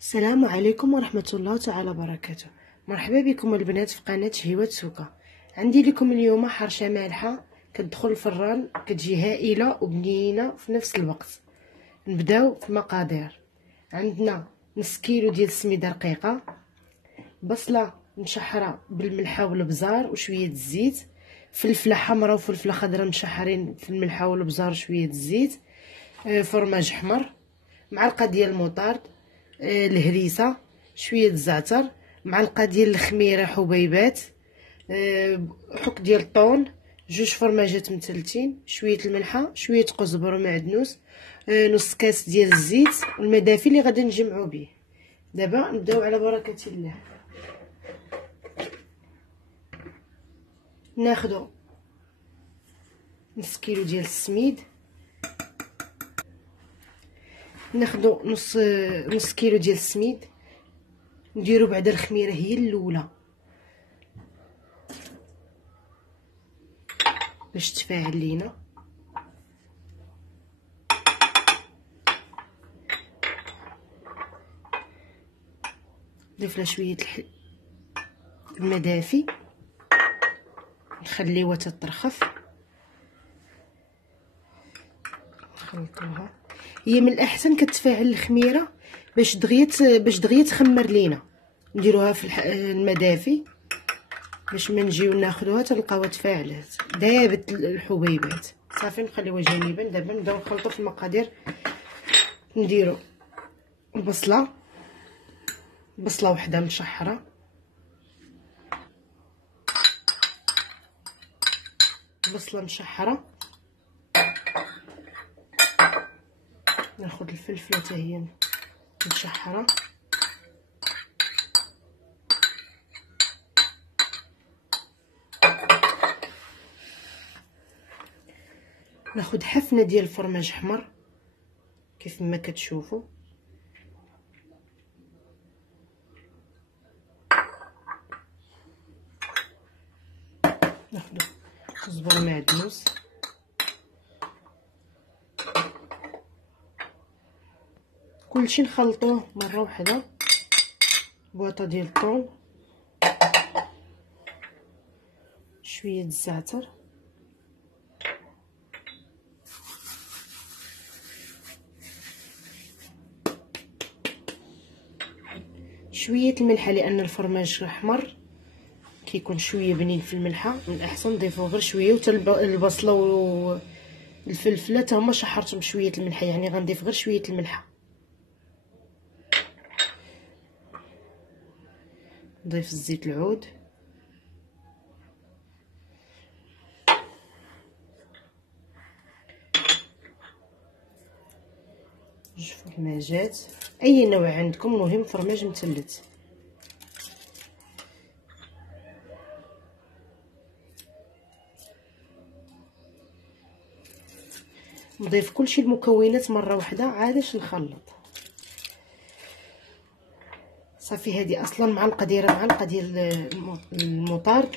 السلام عليكم ورحمة الله تعالى وبركاته. مرحبا بكم البنات في قناة شهيوة سوكا. عندي لكم اليوم حرشة مالحة كتدخل الفران، كتجي هائلة وبنينة في نفس الوقت. نبداو في المقادير. عندنا نص كيلو ديال السميده رقيقة، بصلة مشحرة بالملحة والبزار وشوية الزيت، فلفلة حمراء وفلفلة خضراء مشحرين في الملحة والبزار وشوية الزيت، فرماج حمر، معلقة ديال المطارد، الهريسه، شويه الزعتر، معلقه ديال الخميره حبيبات، حك ديال الطون، جوج فرماجات مثلثين، شويه الملحه، شويه قزبر ومعدنوس، نص كاس ديال الزيت والمدافي اللي غادي نجمعو به. دابا نبداو على بركه الله. ناخذ نص كيلو ديال السميد، ناخذ نص كيلو ديال السميد، نديرو بعد الخميره هي الاولى باش تفاعل لينا. نضيف لها شويه الماء دافي، نخليوها تترخف، نخلطوها. هي من الاحسن كتفاعل الخميره باش دغيا تخمر لينا. نديروها في الماء دافي باش ما نجيو ناخذوها تلقاوها تفاعلات دابت الحبيبات. صافي نخليوها جانبا. دابا نبداو نخلطوا في المقادير. نديرو بصله وحده مشحره، بصله مشحره، ناخذ الفلفله حتى هي مشحره، ناخذ حفنه ديال الفرماج حمر كيف ما كتشوفوا، ناخذ كزبره معدنوس، كلشي نخلطوه مره واحده. بواطه ديال الطون، شويه الزعتر، شويه الملحه لان الفرماج احمر كيكون شويه بنين في الملحه. من الاحسن نضيفو غير شويه، وتا البصله والفلفله تا هما شحرتهم بشويه الملحه، يعني غنضيف غير شويه الملحه. نضيف الزيت العود، جوج فرماجات اي نوع عندكم، مهم فرماج مثلث. نضيف كلشي المكونات مره واحده عادش نخلط. صافي هذه اصلا معلقه ديال المطارد،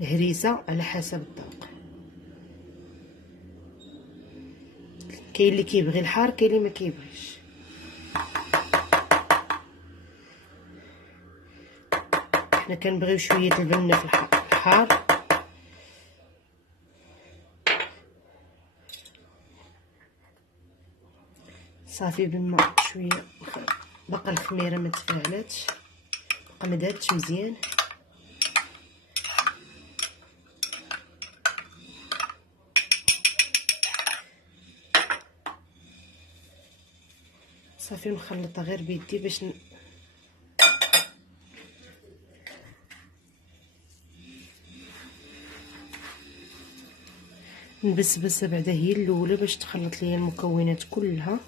الهريسه على حسب الذوق. كاين اللي كيبغي الحار، كاين اللي ما كيبغيش. حنا كنبغيو شويه البنه في الحار. صافي بما شويه باقا الخميره ما تفاعلاتش، باقا ما داتش مزيان. صافي نخلطها غير بيدي باش نبسبسها بعدا هي الاولى باش تخلط ليا المكونات كلها.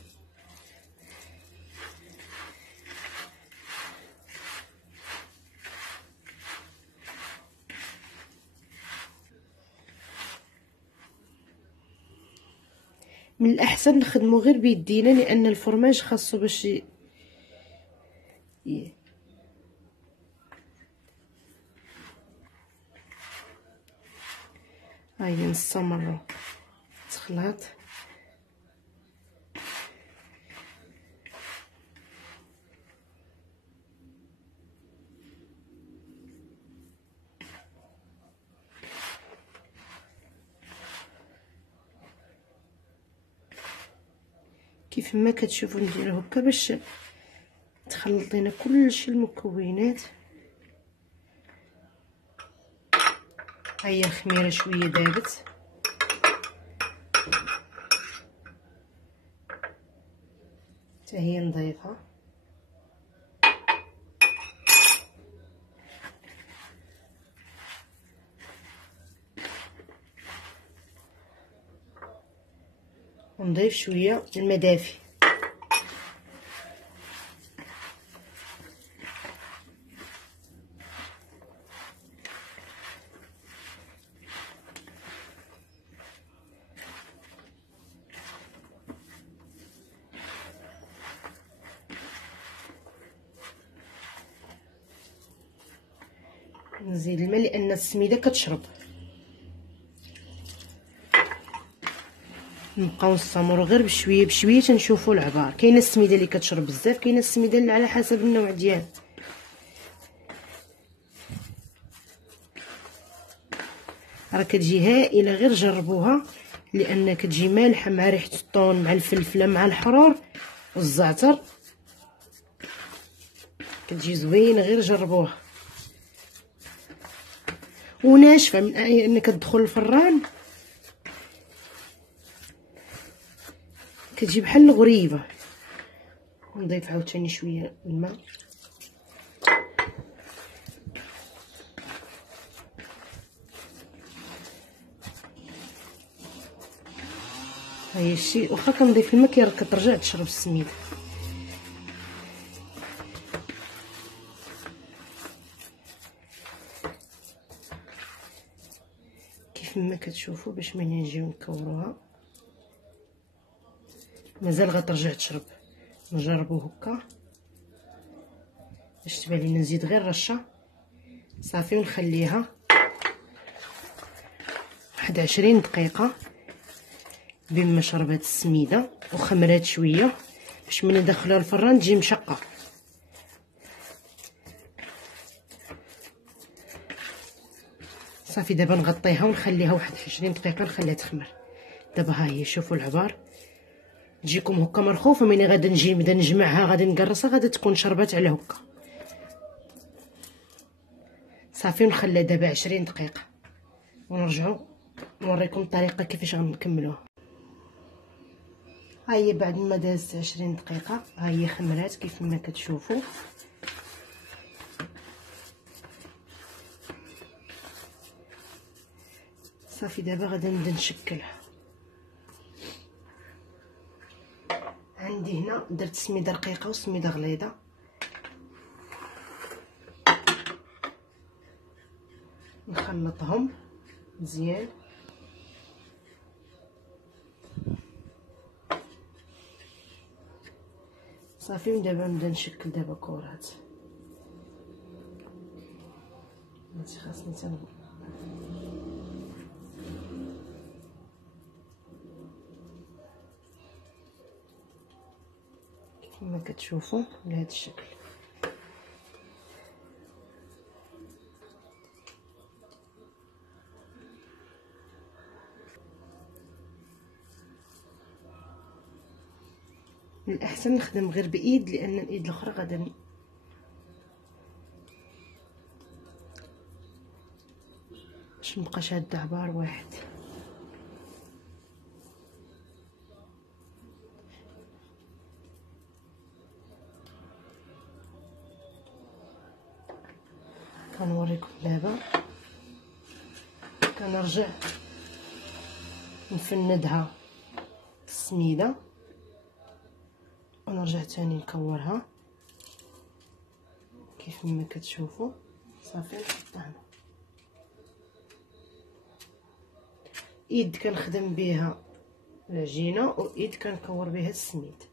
من الاحسن نخدمو غير بيدينا لان الفرماج خاصو باش هاهي نستمروا تخلط. كيف ما كتشوفوا نديرو هكا باش تخلطينا كلشي المكونات. هيا الخميره شويه دابت، حتى هي نضيفها. ونضيف شويه الماء دافي. نزيد الماء لان السميده كتشرب. نبقاو نستمروا غير بشويه بشويه تنشوفوا العبار. كاينه السميده اللي كتشرب بزاف، كاينه السميده اللي على حسب النوع ديالها. راه كتجي هائله، غير جربوها لان كتجي مالحه مع ريحه الطون مع الفلفله مع الحرور والزعتر، كتجي زوينه، غير جربوها. وناشفه من ان كتدخل الفران كتجي بحال الغريبه. نضيف عاوتاني شويه الماء. هاهي الشيء واخا كنضيف الماء كترجع تشرب السميده. كيف ما كتشوفوا باش ما نجيو نكوروها مازال غترجع تشرب. نجربو هكا باش تبان لينا. نزيد غير رشه صافي ونخليها واحد 20 دقيقه بما شربات السميده وخمرات شويه باش ملي ندخلوها الفران تجي مشقه. صافي دابا نغطيها ونخليها واحد 20 دقيقه نخليها تخمر. دابا ها هي شوفوا العبار تجيكم هكا مرخوفه. ملي غادي نجي نبدا نجمعها غادي نقرصها غادي تكون شربات على هكا. صافي ونخليها دابا 20 دقيقه ونرجعوا نوريكم الطريقه كيفاش غنكملوها. ها هي بعد ما دازت 20 دقيقه ها هي خمرات كيف ما كتشوفوا. صافي دابا غادي نبدا نشكلها. عندي هنا درت سميده رقيقه وسميده غليظه. نخلطهم مزيان. صافي ودابا نبدا نشكل دابا كرات. هادشي خاصني كما كتشوفوا بهذا الشكل. من الاحسن نخدم غير بايد لان الايد الاخرى غادا باش نبقى شاده عبار واحد. كنوريكم دابا كنرجع نفندها السميده ونرجع تاني نكورها كيف ما كتشوفوا. صافي نحطها ايد كنخدم بها العجينه وايد كنكور بها السميد.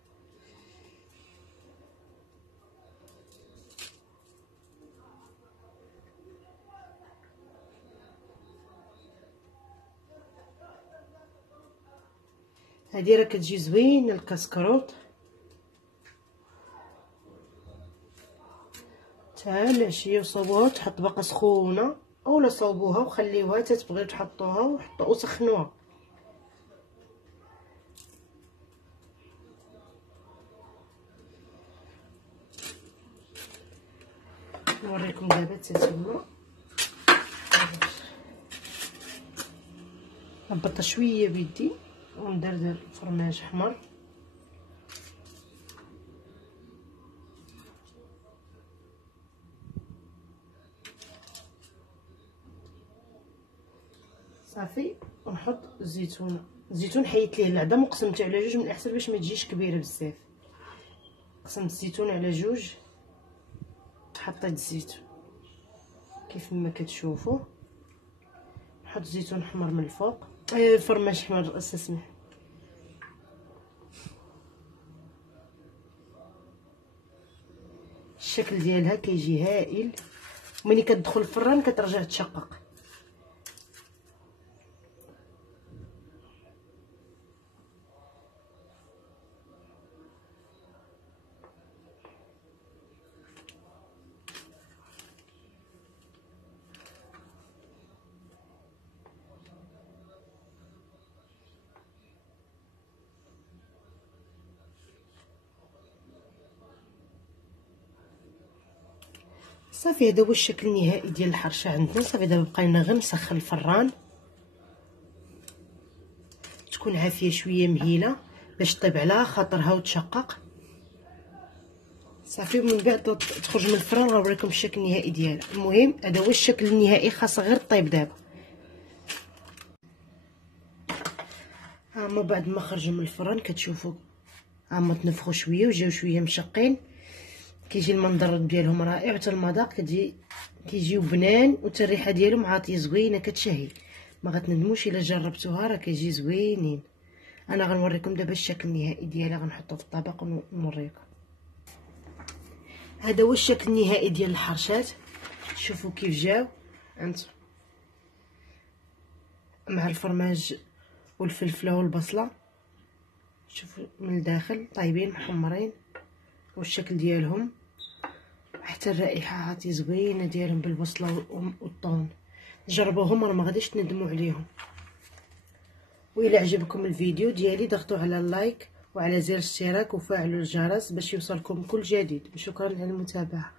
هادي راه كتجي زوينه الكسكروط تا العشيه، وصوبوها تحط باقا سخونه اولا صوبوها وخليوها تتبغيو تحطوها وحطوا وسخنوها. نوريكم دابا تتما نبطها شويه بيدي وندردر فرماج احمر. صافي ونحط الزيتونه. الزيتون حيت ليه العظم وقسمته على جوج من الاحسن باش ما تجيش كبيره بزاف. قسمت الزيتون على جوج، حطيت الزيتون كيف ما كتشوفوا. نحط زيتون احمر من الفوق، فرماج احمر اسمح. الشكل ديالها كيجي هائل، وملي كتدخل الفران كترجع تشقق. صافي هذا هو الشكل النهائي ديال الحرشه عندنا. صافي دابا بقينا غير نسخن الفران، تكون عافيه شويه مهيله باش طيب على خاطرها وتشقق. صافي ومن بعد تخرج من الفران غنوريكم الشكل النهائي ديالها. المهم هذا هو الشكل النهائي، خاصها غير طيب دابا. هما بعد ما خرجوا من الفران كتشوفوا هما تنفخوا شويه وجاو شويه مشقين، كيجي المنظر ديالهم رائع، وحتى المذاق كيجيو بنان، وحتى الريحه ديالهم عاطيه زوينه كتشهي. ما غتندموش الا جربتوها، راه كيجي زوينين. انا غنوريكم دابا الشكل النهائي ديالها، غنحطو في الطبق ونوريكم. هذا هو الشكل النهائي ديال الحرشات. شوفوا كيف جاو انتم مع الفرماج والفلفله والبصله. شوفوا من الداخل طايبين محمرين، والشكل ديالهم حتى الرائحه عاطي زوينه ديالهم بالبصله والطون. جربوهم راه ما غاديش تندموا عليهم. وإلا عجبكم الفيديو ديالي ضغطوا على اللايك وعلى زر الاشتراك وفعلوا الجرس باش يوصلكم كل جديد. وشكرا على المتابعه.